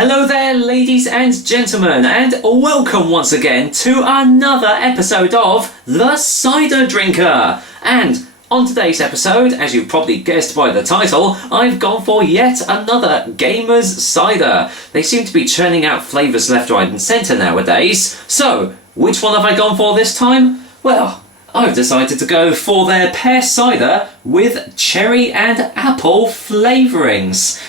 Hello there, ladies and gentlemen, and welcome once again to another episode of The Cider Drinker. And on today's episode, as you've probably guessed by the title, I've gone for yet another Gaymers Cider. They seem to be churning out flavours left, right and centre nowadays. So, which one have I gone for this time? Well, I've decided to go for their pear cider with cherry and apple flavourings.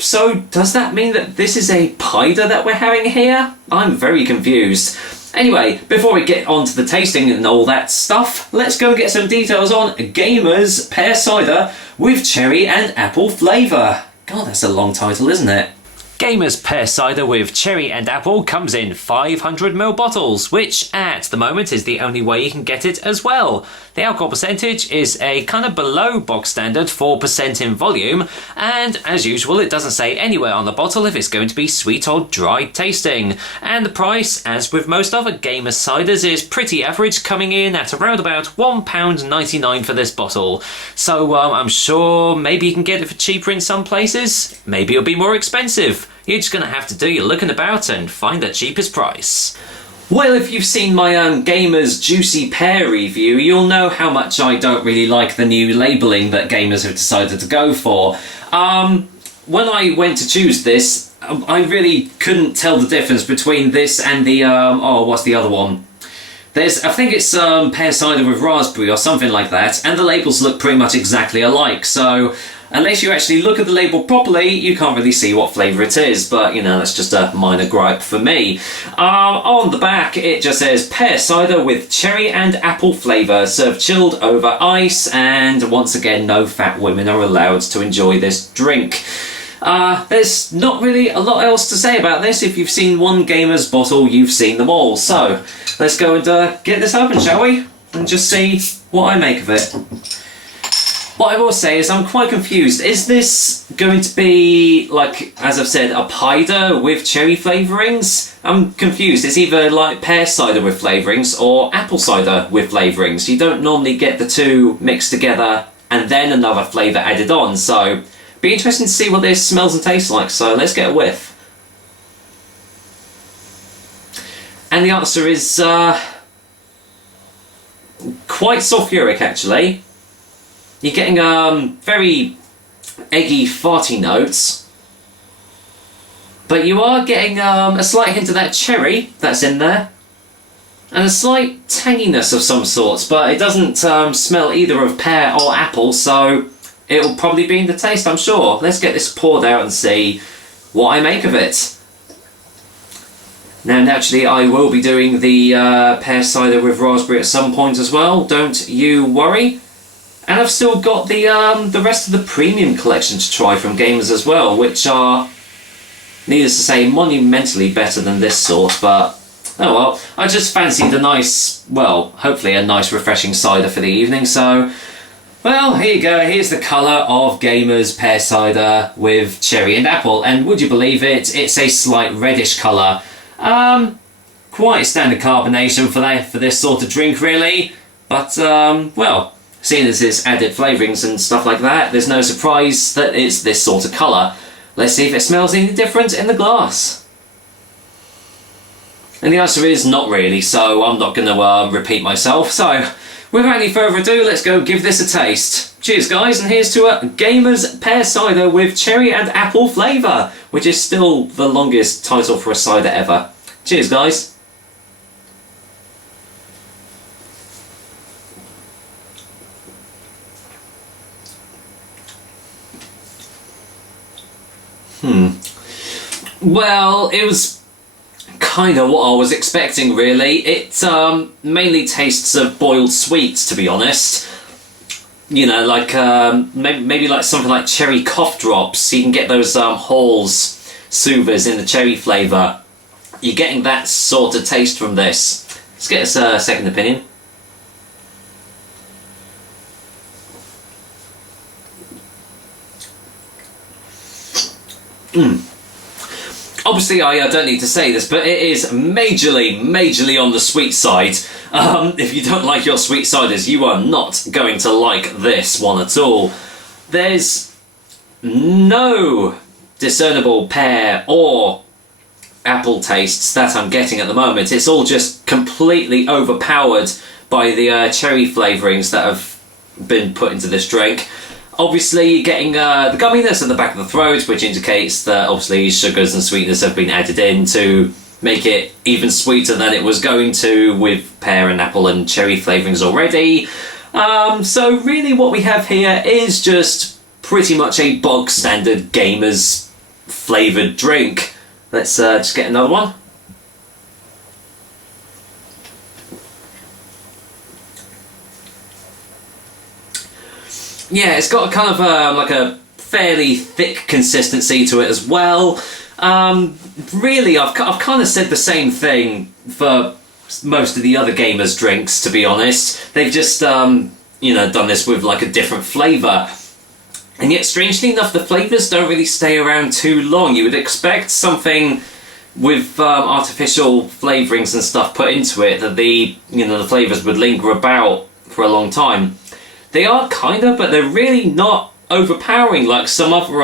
So does that mean that this is a pider that we're having here? I'm very confused. Anyway, before we get on to the tasting and all that stuff, let's go and get some details on Gaymers Pear Cider with cherry and apple flavour. God, that's a long title, isn't it? Gaymers Pear Cider with cherry and apple comes in 500ml bottles, which at the moment is the only way you can get it as well. The alcohol percentage is a kind of below box standard 4% in volume, and as usual it doesn't say anywhere on the bottle if it's going to be sweet or dry tasting. And the price, as with most other Gaymers ciders, is pretty average, coming in at around about £1.99 for this bottle. So I'm sure maybe you can get it for cheaper in some places, maybe it'll be more expensive. You're just going to have to do your looking about and find the cheapest price. Well, if you've seen my Gaymers Juicy Pear review, you'll know how much I don't really like the new labelling that Gaymers have decided to go for. When I went to choose this, I really couldn't tell the difference between this and the, what's the other one? I think it's pear cider with raspberry or something like that, and the labels look pretty much exactly alike, so unless you actually look at the label properly, you can't really see what flavour it is, but you know, that's just a minor gripe for me. On the back it just says pear cider with cherry and apple flavour, served chilled over ice, and once again no fat women are allowed to enjoy this drink. There's not really a lot else to say about this. If you've seen one Gaymers bottle, you've seen them all. So let's go and get this open, shall we? And just see what I make of it. What I will say is I'm quite confused. Is this going to be, like, as I've said, a pider with cherry flavourings? I'm confused. It's either like pear cider with flavourings or apple cider with flavourings. You don't normally get the two mixed together and then another flavour added on, so be interesting to see what this smells and tastes like, so let's get a whiff. And the answer is quite sulphuric, actually. You're getting very eggy, farty notes, but you are getting a slight hint of that cherry that's in there, and a slight tanginess of some sorts, but it doesn't smell either of pear or apple, so it'll probably be in the taste, I'm sure. Let's get this poured out and see what I make of it. Now, naturally, I will be doing the pear cider with raspberry at some point as well, don't you worry. And I've still got the rest of the premium collection to try from Gaymers as well, which are, needless to say, monumentally better than this sort, but oh well. I just fancied a nice, well, hopefully a nice refreshing cider for the evening, so well, here you go. Here's the colour of Gaymers Pear Cider with cherry and apple, and would you believe it, it's a slight reddish colour. Quite standard carbonation for this sort of drink, really, but well, seeing as it's added flavourings and stuff like that, there's no surprise that it's this sort of colour. Let's see if it smells any different in the glass. And the answer is not really, so I'm not going to repeat myself. So, without any further ado, let's go give this a taste. Cheers, guys, and here's to a Gaymers Pear Cider with cherry and apple flavour, which is still the longest title for a cider ever. Cheers, guys. Well, it was kind of what I was expecting, really. It mainly tastes of boiled sweets, to be honest. You know, like maybe like something like cherry cough drops. You can get those Hall's soothers in the cherry flavour. You're getting that sort of taste from this. Let's get us a second opinion. Obviously, I don't need to say this, but it is majorly on the sweet side. If you don't like your sweet ciders, you are not going to like this one at all. There's no discernible pear or apple tastes that I'm getting at the moment. It's all just completely overpowered by the cherry flavourings that have been put into this drink. Obviously getting the gumminess at the back of the throat, which indicates that obviously sugars and sweetness have been added in to make it even sweeter than it was going to with pear and apple and cherry flavourings already. So really what we have here is just pretty much a bog standard Gaymers flavoured drink. Let's just get another one. Yeah, it's got a kind of like a fairly thick consistency to it as well. Really, I've kind of said the same thing for most of the other Gaymers drinks, to be honest. They've just, you know, done this with like a different flavour. And yet, strangely enough, the flavours don't really stay around too long. You would expect something with artificial flavourings and stuff put into it that the flavours would linger about for a long time. They are kinda, but they're really not overpowering like some other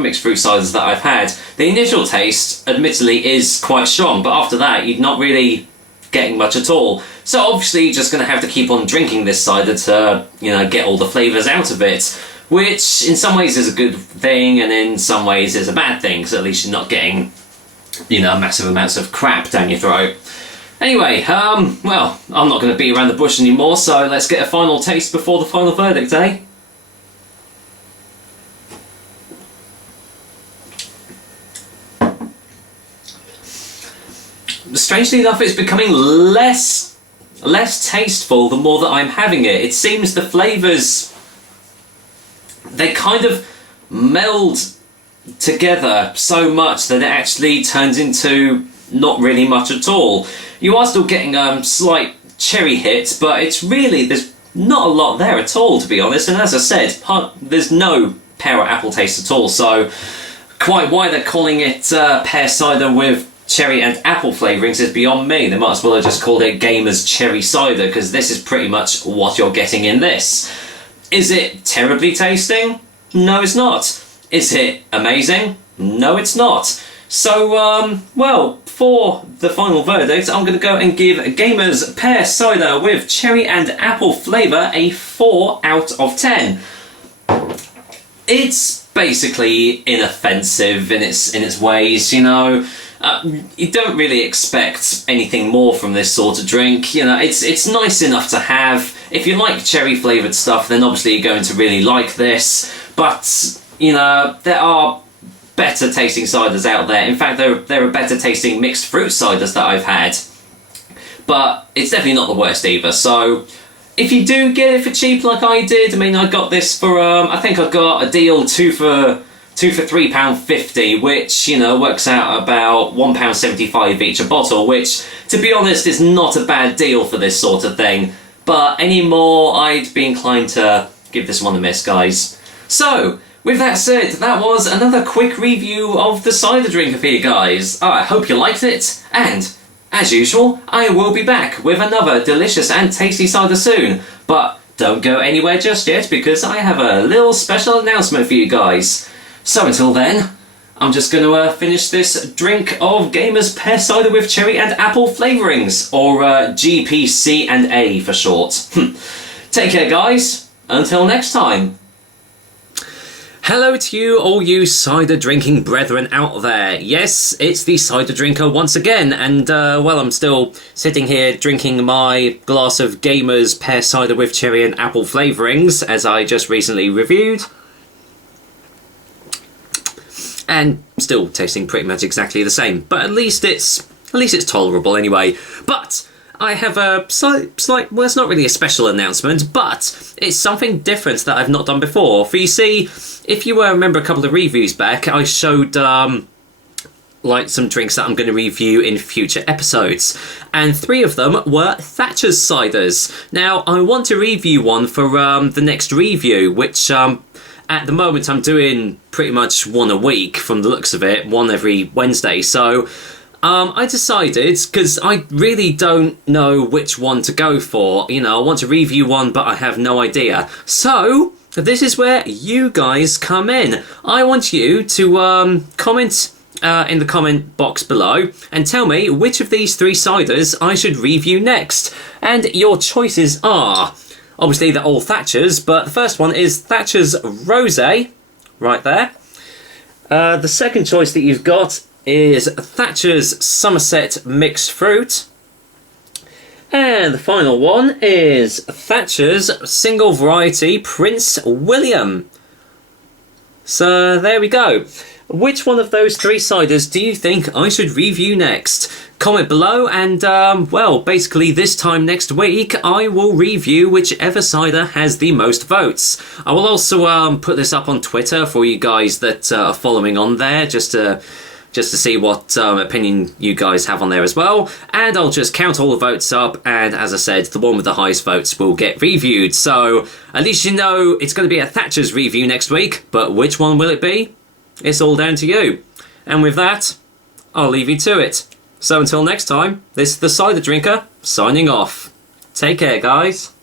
mixed fruit ciders that I've had. The initial taste, admittedly, is quite strong, but after that, you're not really getting much at all. So obviously, you're just going to have to keep on drinking this cider to, you know, get all the flavours out of it, which in some ways is a good thing, and in some ways is a bad thing, because at least you're not getting, you know, massive amounts of crap down your throat. Anyway, well, I'm not going to beat around the bush anymore, so let's get a final taste before the final verdict, eh? Strangely enough, it's becoming less tasteful the more that I'm having it. It seems the flavours, they kind of meld together so much that it actually turns into not really much at all. You are still getting slight cherry hits, but it's really, there's not a lot there at all, to be honest. And as I said, there's no pear or apple taste at all, so quite why they're calling it pear cider with cherry and apple flavourings is beyond me. They might as well have just called it Gaymers Cherry Cider, because this is pretty much what you're getting in this. Is it terribly tasting? No, it's not. Is it amazing? No, it's not. So, well, for the final verdict, I'm going to go and give Gaymers Pear Cider with cherry and apple flavour a 4 out of 10. It's basically inoffensive in its ways, you know. You don't really expect anything more from this sort of drink. You know, it's nice enough to have. If you like cherry flavoured stuff, then obviously you're going to really like this. But, you know, there are better tasting ciders out there. In fact, there are better tasting mixed fruit ciders that I've had. But it's definitely not the worst either. So if you do get it for cheap like I did, I mean, I got this for, I think I got a deal two for £3.50, which, you know, works out about £1.75 each a bottle, which, to be honest, is not a bad deal for this sort of thing. But anymore, I'd be inclined to give this one a miss, guys. So, with that said, that was another quick review of the cider drinker for you guys. I hope you liked it, and as usual, I will be back with another delicious and tasty cider soon. But don't go anywhere just yet, because I have a little special announcement for you guys. So until then, I'm just going to finish this drink of Gaymers Pear Cider with cherry and apple flavourings, or GPC and A for short. Take care, guys. Until next time. Hello to you, all you cider drinking brethren out there. Yes, it's the cider drinker once again, and well, I'm still sitting here drinking my glass of Gaymers Pear Cider with cherry and apple flavourings, as I just recently reviewed. And still tasting pretty much exactly the same, but at least it's tolerable anyway. But I have a slight, well, it's not really a special announcement, but it's something different that I've not done before. For you see, if you remember a couple of reviews back, I showed like some drinks that I'm going to review in future episodes, and 3 of them were Thatcher's ciders. Now I want to review one for the next review, which at the moment I'm doing pretty much one a week from the looks of it, one every Wednesday. So I decided, because I really don't know which one to go for, you know, I want to review one but I have no idea. So this is where you guys come in. I want you to comment in the comment box below and tell me which of these 3 ciders I should review next. And your choices are, obviously they're all Thatcher's, but the first one is Thatcher's Rosé, right there. The second choice that you've got is Thatcher's Somerset Mixed Fruit. And the final one is Thatcher's Single Variety Prince William. So there we go. Which one of those 3 ciders do you think I should review next? Comment below and, well, basically this time next week I will review whichever cider has the most votes. I will also put this up on Twitter for you guys that are following on there, just to see what opinion you guys have on there as well. And I'll just count all the votes up, and as I said, the one with the highest votes will get reviewed. So at least you know it's going to be a Thatcher's review next week, but which one will it be? It's all down to you. And with that, I'll leave you to it. So until next time, this is the Cider Drinker, signing off. Take care, guys.